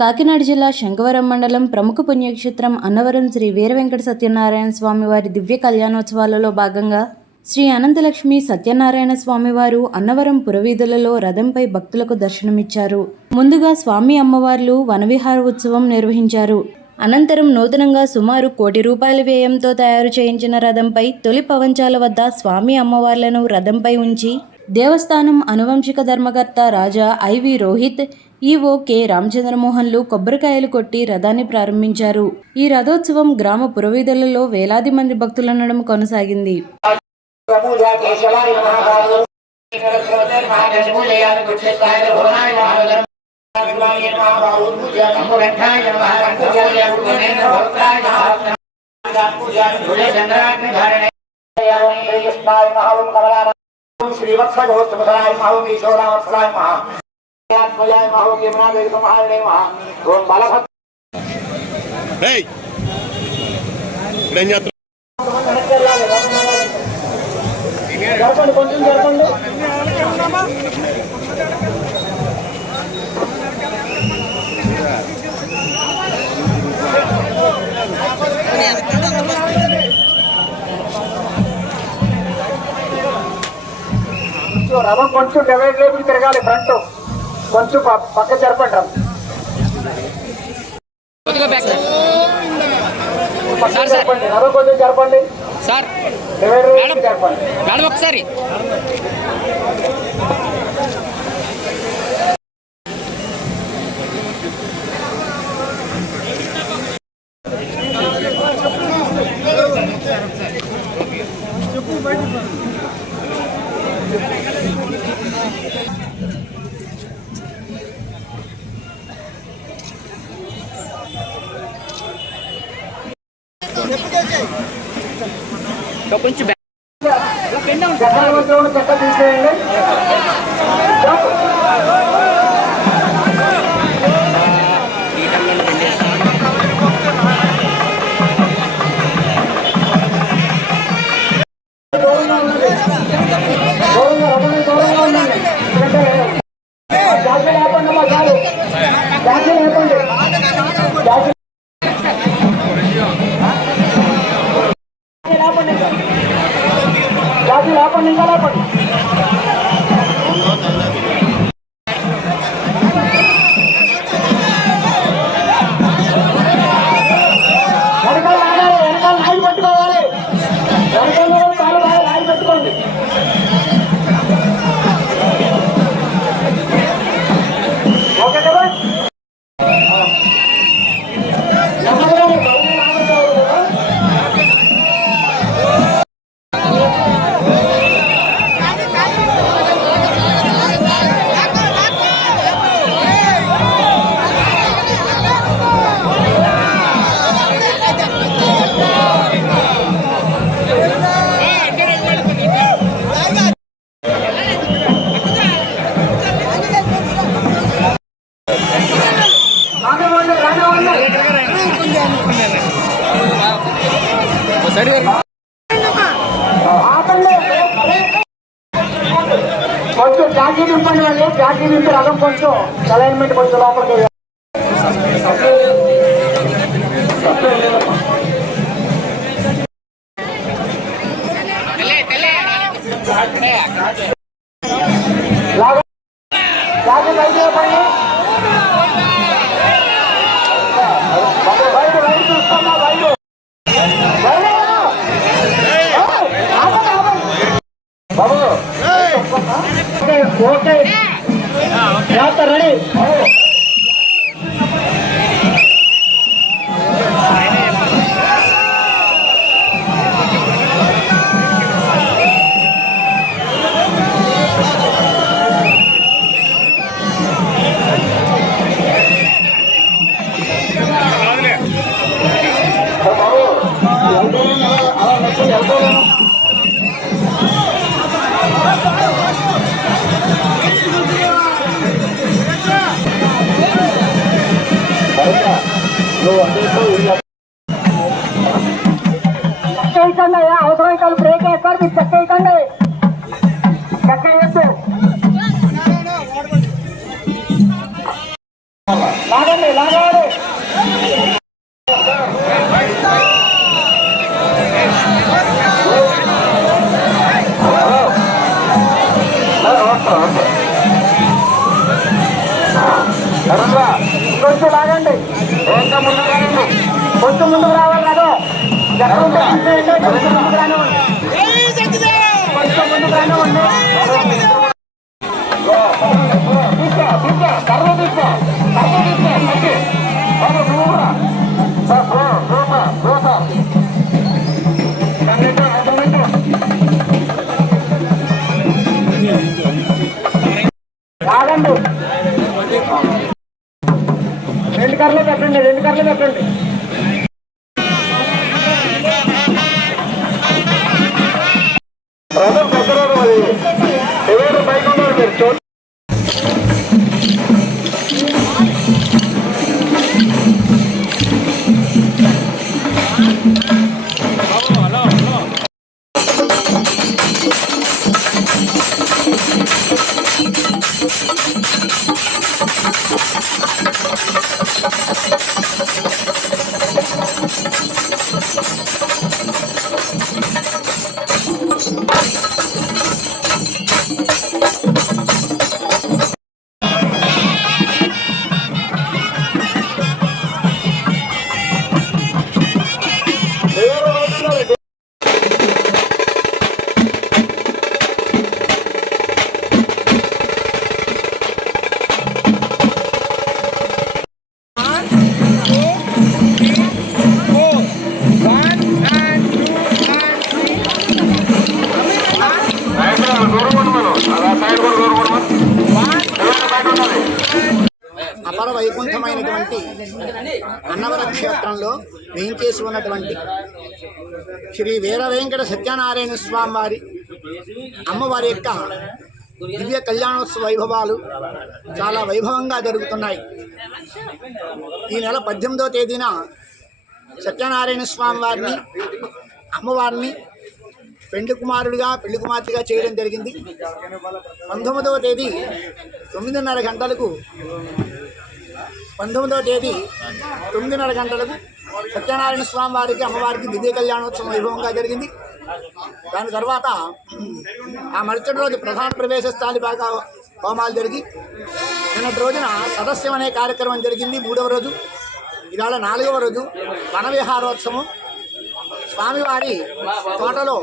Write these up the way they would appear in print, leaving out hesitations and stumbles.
కాకినాడ జిల్లా శంఖవరం మండలం ప్రముఖ పుణ్యక్షేత్రం అన్నవరం శ్రీ వీర వెంకట సత్యనారాయణ స్వామివారి దివ్య కళ్యాణోత్సవాలలో భాగంగా శ్రీ అనంతలక్ష్మి సత్యనారాయణ స్వామివారు అన్నవరం పురవీధులలో రథంపై భక్తులకు దర్శనమిచ్చారు. ముందుగా స్వామి అమ్మవార్లు వనవిహార ఉత్సవం నిర్వహించారు. అనంతరం నూతనంగా సుమారు ₹1 కోటి వ్యయంతో తయారు చేయించిన రథంపై తొలి పవంచాల వద్ద స్వామి అమ్మవార్లను రథంపై ఉంచి దేవస్థానం అనువంశిక ధర్మకర్త రాజా ఐవి రోహిత్, ఈవో కె రామచంద్రమోహన్లు కొబ్బరికాయలు కొట్టి రథాన్ని ప్రారంభించారు. ఈ రథోత్సవం గ్రామ పురవీధులలో వేలాది మంది భక్తుల నడుమ కొనసాగింది. श्रीवत्सगोत्तमसराय महो ईश्वरावत्सराय महा आत्मजाय महो यमुना वेदकुमारणे महा ओम बलभद्र hey రంజాత్ర జరపండి కొంచెం జరపండి రథం కొంచెం డివైడ్ లేపుకి తిరగాలి. ఫ్రంట్ కొంచెం పక్క జరపండి. రథం కొంచెం జరపండి సార్. డివైడ్ లేపుకి జరపండి ఒకసారి. కొంచెం చెక్క తీసేయండి. కొంచెం జాకీ నింపండి వాళ్ళు. జాకీ నింపి రథం కొంచెం అలైన్మెంట్ కొంచెం లోపలికి జాకీ బయట ఇవ్వండి. బయట బయట చూస్తున్నా బయట బాబు. ఓకే జాగ్రత్త రెడీ. అవసరం బ్రేక్ వేస్తారు. మీరు చెక్ వేయకండి. చెక్ వేయద్దు. లాగండి లాగాలి. కొంచెం లాగండి, ఇంకా ముందు రానండి, కొంచెం ముందుకు రావాలి. అదో కొంచెం ముందుకు రానివ్వండి, కొంచెం ముందుకు రానివ్వండి. కర్ర తీసుకో, కర్ర తీసుకో. ఆగండి, రెండు కర్రలు పెట్టండి, రెండు కర్రలు పెట్టండి. రథం పెద్దరోడు మరి ఎవరు బయట ఉన్నారు మీరు చూడండి. అపర వైకుంఠమైనటువంటి అన్నవర క్షేత్రంలో వేయించేసి ఉన్నటువంటి శ్రీ వీర వెంకట సత్యనారాయణ స్వామి వారి అమ్మవారి యొక్క దివ్య కళ్యాణోత్సవ వైభవాలు చాలా వైభవంగా జరుగుతున్నాయి. ఈ నెల 18వ తేదీన సత్యనారాయణ స్వామి వారిని అమ్మవారిని పెళ్లి కుమారుడిగా పెళ్లి కుమార్తెగా చేయడం జరిగింది. 19వ తేదీ 9:30 గంటలకు 9:30 గంటలకు సత్యనారాయణ స్వామి వారికి అమ్మవారికి దివ్య కళ్యాణోత్సవం వైభవంగా జరిగింది. దాని తర్వాత ఆ మరుసటి రోజు ప్రధాన ప్రవేశ స్థాయి బాగా హోమాలు జరిగి నిన్నటి రోజున సదస్యం అనే కార్యక్రమం జరిగింది. 3వ రోజు, ఇవాళ 4వ రోజు వనవిహారోత్సవం. స్వామివారి తోటలో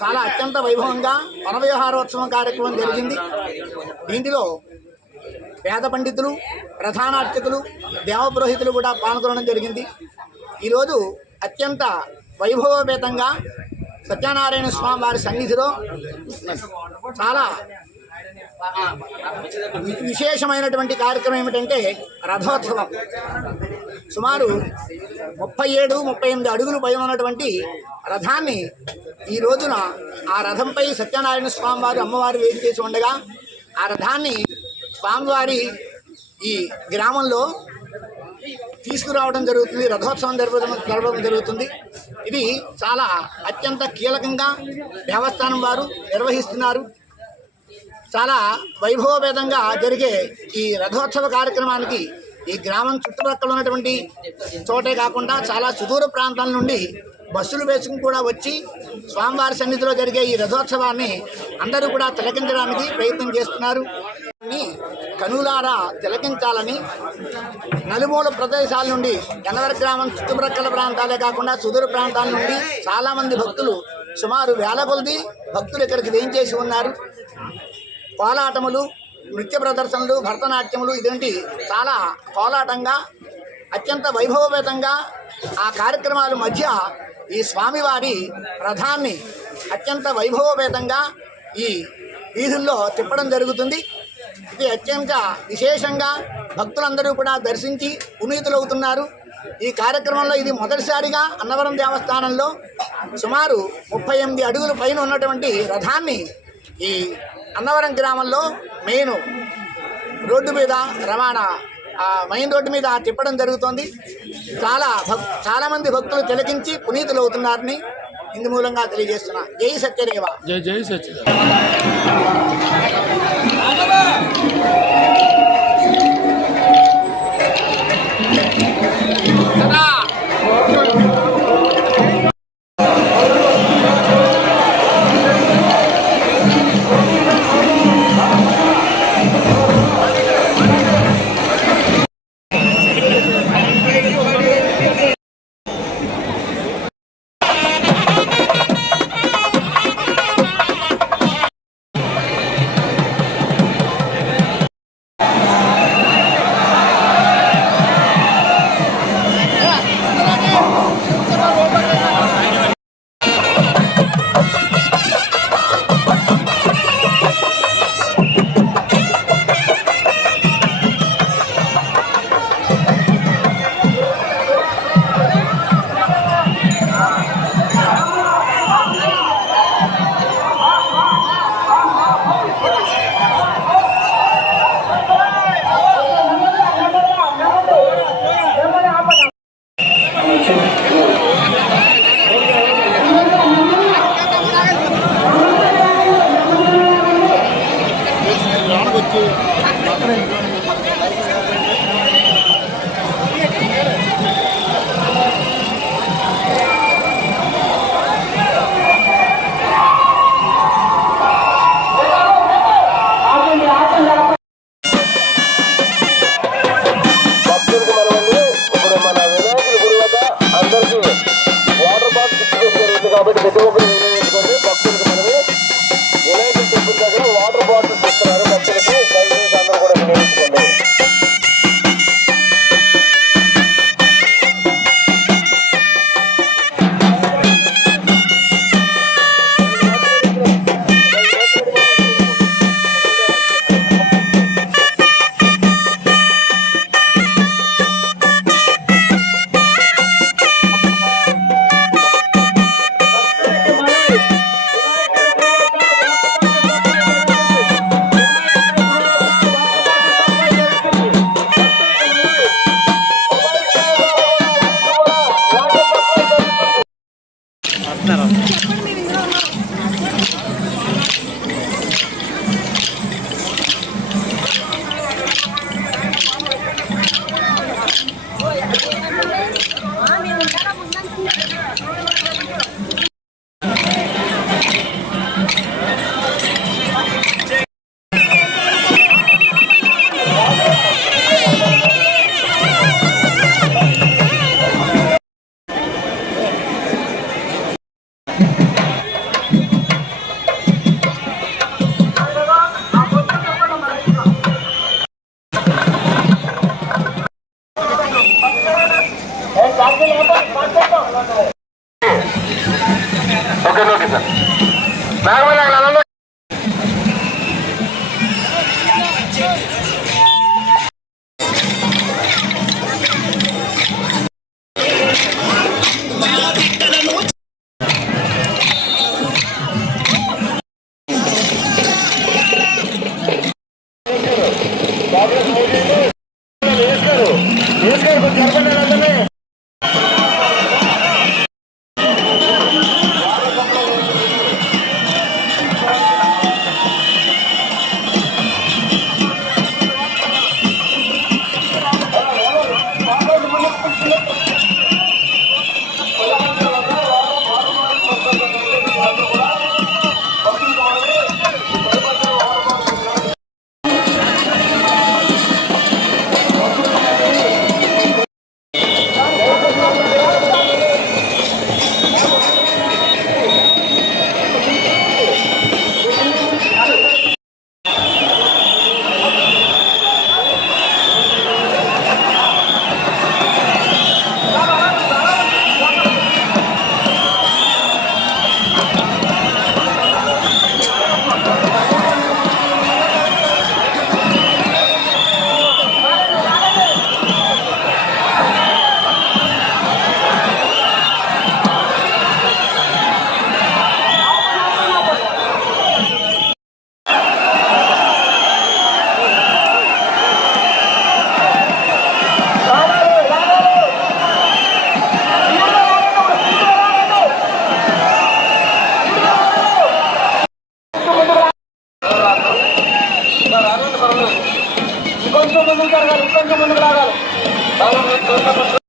చాలా అత్యంత వైభవంగా వనవిహారోత్సవం కార్యక్రమం జరిగింది. దీంట్లో వేద పండితులు, ప్రధాన అర్చకులు, దేవపురోహితులు కూడా పాల్గొనడం జరిగింది. ఈరోజు అత్యంత వైభవోపేతంగా సత్యనారాయణ స్వామి వారి సన్నిధిలో చాలా విశేషమైనటువంటి కార్యక్రమం ఏమిటంటే రథోత్సవం. సుమారు 37-38 అడుగులు పై ఉన్నటువంటి రథాన్ని ఈ రోజున ఆ రథంపై సత్యనారాయణ స్వామి వారు అమ్మవారు వేడి చేసి ఉండగా ఆ రథాన్ని స్వామివారి ఈ గ్రామంలో తీసుకురావడం జరుగుతుంది. రథోత్సవం జరపడం జరుగుతుంది. ఇది చాలా అత్యంత కీలకంగా దేవస్థానం వారు నిర్వహిస్తున్నారు. చాలా వైభవపేతంగా జరిగే ఈ రథోత్సవ కార్యక్రమానికి ఈ గ్రామం చుట్టుపక్కల ఉన్నటువంటి చోటే కాకుండా చాలా సుదూర ప్రాంతాల నుండి బస్సులు వేసుకుని కూడా వచ్చి స్వామివారి సన్నిధిలో జరిగే ఈ రథోత్సవాన్ని అందరూ కూడా తిలకించడానికి ప్రయత్నం చేస్తున్నారు. కనులారా తిలకించాలని నలుమూల ప్రదేశాల నుండి గన్నవర గ్రామం చుట్టుప్రక్కల ప్రాంతాలే కాకుండా సుదూర ప్రాంతాల నుండి చాలామంది భక్తులు, సుమారు వేల కొలది భక్తులు ఇక్కడికి వేయించేసి ఉన్నారు. కోలాటములు, నృత్య ప్రదర్శనలు, భరతనాట్యములు ఇదేంటి చాలా కోలాటంగా అత్యంత వైభవపేతంగా ఆ కార్యక్రమాల మధ్య ఈ స్వామివారి రథాన్ని అత్యంత వైభవపేతంగా ఈ వీధుల్లో తిప్పడం జరుగుతుంది. ఇది అత్యంత విశేషంగా భక్తులందరూ కూడా దర్శించి పునీతులవుతున్నారు. ఈ కార్యక్రమంలో ఇది మొదటిసారిగా అన్నవరం దేవస్థానంలో సుమారు 38 అడుగుల పైన ఉన్నటువంటి రథాన్ని ఈ అన్నవరం గ్రామంలో మెయిన్ రోడ్డు మీద మెయిన్ రోడ్డు మీద తిప్పడం జరుగుతోంది. చాలామంది భక్తులు తిలకించి పునీతులు అవుతున్నారని ఇందు మూలంగా తెలియజేస్తున్నా. జై సత్యదేవ. జై జై సత్యదేవ. ఓకే ఓకే సార్ నాగమల్లి ఇంకొంచెం ముందుకు జరగాలి, ఇంకొంచెం ముందుకు రావాలి.